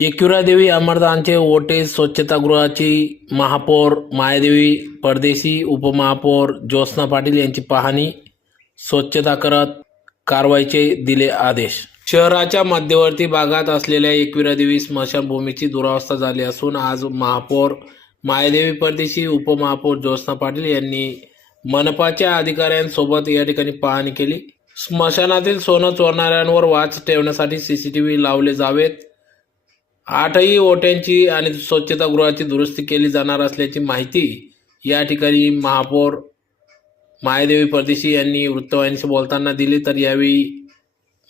एकविरादेवी अमरदानचे ओटे स्वच्छतागृहाची महापौर मायादेवी परदेशी, उपमहापौर ज्योत्स्ना पाटील यांची पाहणी, स्वच्छता करत कारवाईचे दिले आदेश। शहराच्या मध्यवर्ती भागात असलेल्या एकविरादेवी स्मशानभूमीची दुरावस्था झाली असून आज महापौर मायादेवी परदेशी, उपमहापौर ज्योत्स्ना पाटील यांनी मनपाच्या अधिकाऱ्यांसोबत या ठिकाणी पाहणी केली। स्मशानातील सोनं चोरणाऱ्यांवर वाच ठेवण्यासाठी सीसीटीव्ही लावले जावेत। 8ही ओट्यांची आणि स्वच्छतागृहाची दुरुस्ती केली जाणार असल्याची माहिती या ठिकाणी महापौर मायादेवी परदेशी यांनी वृत्तवाहिनीशी बोलताना दिली। तर यावेळी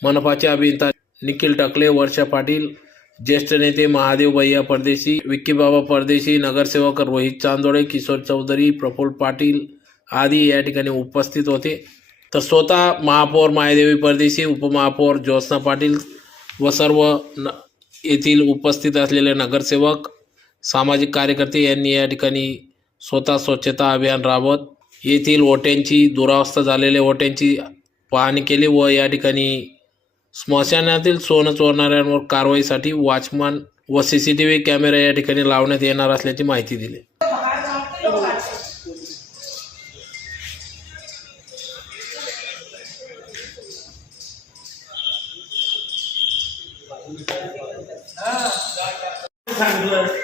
मनपाचे अभियंता निखिल टकले, वर्षा पाटील, ज्येष्ठ नेते महादेव भैया परदेशी, विक्की बाबा परदेशी, नगरसेवक रोहित चांदोडे, किशोर चौधरी, प्रफुल्ल पाटील आदी या ठिकाणी उपस्थित होते। तर स्वतः महापौर मायादेवी परदेशी, उपमहापौर ज्योत्स्ना पाटील व सर्व येथील उपस्थित असलेले नगरसेवक, सामाजिक कार्यकर्ते यांनी या ठिकाणी स्वतः स्वच्छता अभियान राबवत येथील ओट्यांची, दुरावस्था झालेल्या ओट्यांची पाहणी केली व या ठिकाणी स्मशानातील सोनं चोरणाऱ्यांवर कारवाईसाठी वॉचमन व सीसीटीव्ही कॅमेरा या ठिकाणी लावण्यात येणार असल्याची माहिती दिली।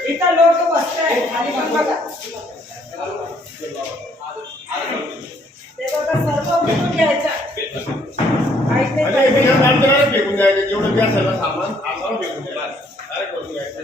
इथं लोक बसताय खाली पण बघा ते बघा सर्व उचलून घ्यायचं काहीच नाही करायचं। फेकून द्यायचं जेवढं गॅस झालं सामान आम्हाला फेकून द्यायला डायरेक्ट करून घ्यायचं।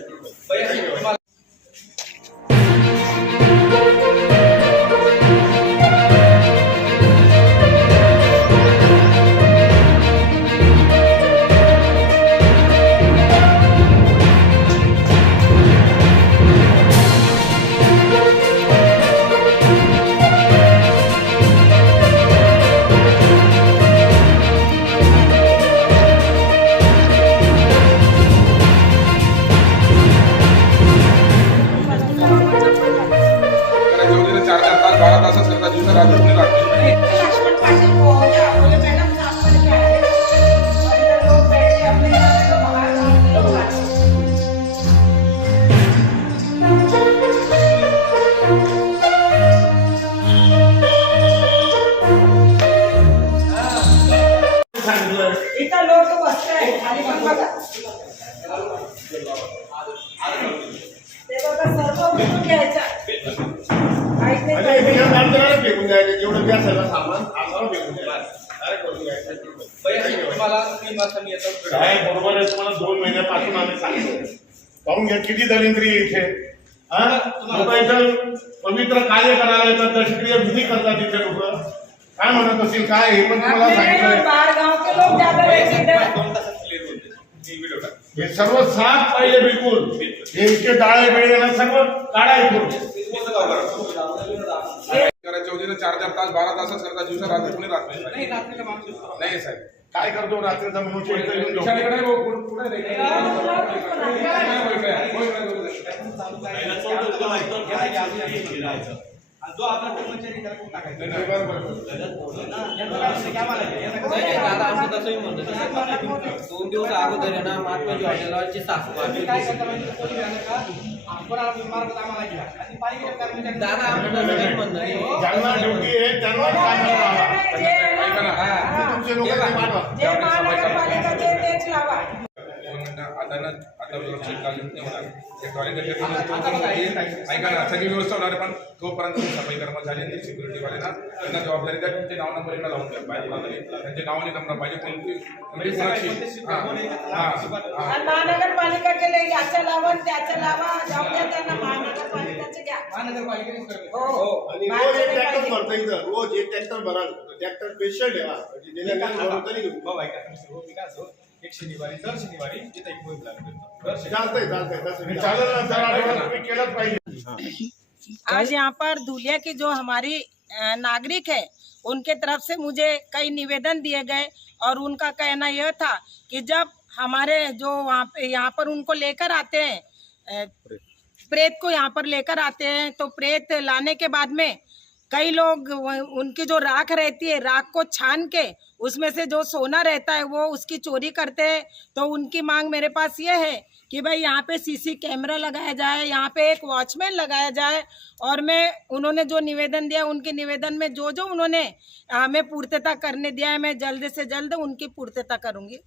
इथं लोक बसताय खाली पण बघा ते बघा सर्व उचलून घ्यायचं काहीच नाही करायचं। फेकून द्यायचं जेवढं गॅस झालं सामान आम्हाला फेकून द्यायला डायरेक्ट करून घ्यायचं। काय बरोबर आहे, तुम्हाला 2 महिन्यापासून आम्ही सांगितलं पाहून घ्या किती दलिंद्री इथे लोक इथं पवित्र कार्य करायला येतात, दशक्रिय विधी करतात इथे लोक काय म्हणत असेल काय हे पण तुम्हाला सांगितलं। बाहर गांव के लोग ज्यादा रहते हैं हे सर्व साफ पाहिजे बिलकुल, हे इतके डाळे बिळे ना सर्व काढायचं। करायच्या वतीने 4-4 तास 12 तासच करता, दिवसा रात्री कोणी राहत नाही साहेब। काय करतो रात्रीचा म्हणून जो आपला कर्मचारी त्याला कोण टाकायचं तसंही म्हणतो 2 दिवस अगोदर आहे ना महात्माजी हॉटेलवरची साफ दादा आमचं म्हणणं ज्यांना ड्युटी आहे त्यांना ऐका ना, सगळी व्यवस्था होणार पण तोपर्यंत सफाई कर्मचारी सिक्युरिटीवाल्यांना त्यांना जबाबदारी द्या। त्यांचे नाव नंबर लावून द्या पाहिजे, त्यांचे नावाने नंबर पाहिजे कोणती सुरक्षित। महानगरपालिका केले याच्या लावा त्याच्या लावा जाऊ द्या त्यांना, महानगरपालिकाचे घ्या। रोज एक ट्रॅक्टर भराल, ट्रॅक्टर स्पेशल एक शनिवारी दर शनिवारी जिथे एक मोहीम केलंच पाहिजे। आज यहाँ पर धुलिया की जो हमारी नागरिक है उनके तरफ से मुझे कई निवेदन दिए गए और उनका कहना यह था कि जब हमारे जो यहाँ पर उनको लेकर आते हैं प्रेत को यहाँ पर लेकर आते हैं तो प्रेत लाने के बाद में कई लोग उनकी जो राख रहती है, राख को छान के उसमें से जो सोना रहता है वो उसकी चोरी करते हैं। तो उनकी मांग मेरे पास ये है कि भाई यहाँ पे सीसी कैमरा लगाया जाए, यहाँ पे एक वॉचमैन लगाया जाए। और मैं उन्होंने जो निवेदन दिया, उनके निवेदन में जो जो उन्होंने हमें पूर्तता करने दिया है, मैं जल्द से जल्द उनकी पूर्तता करूँगी।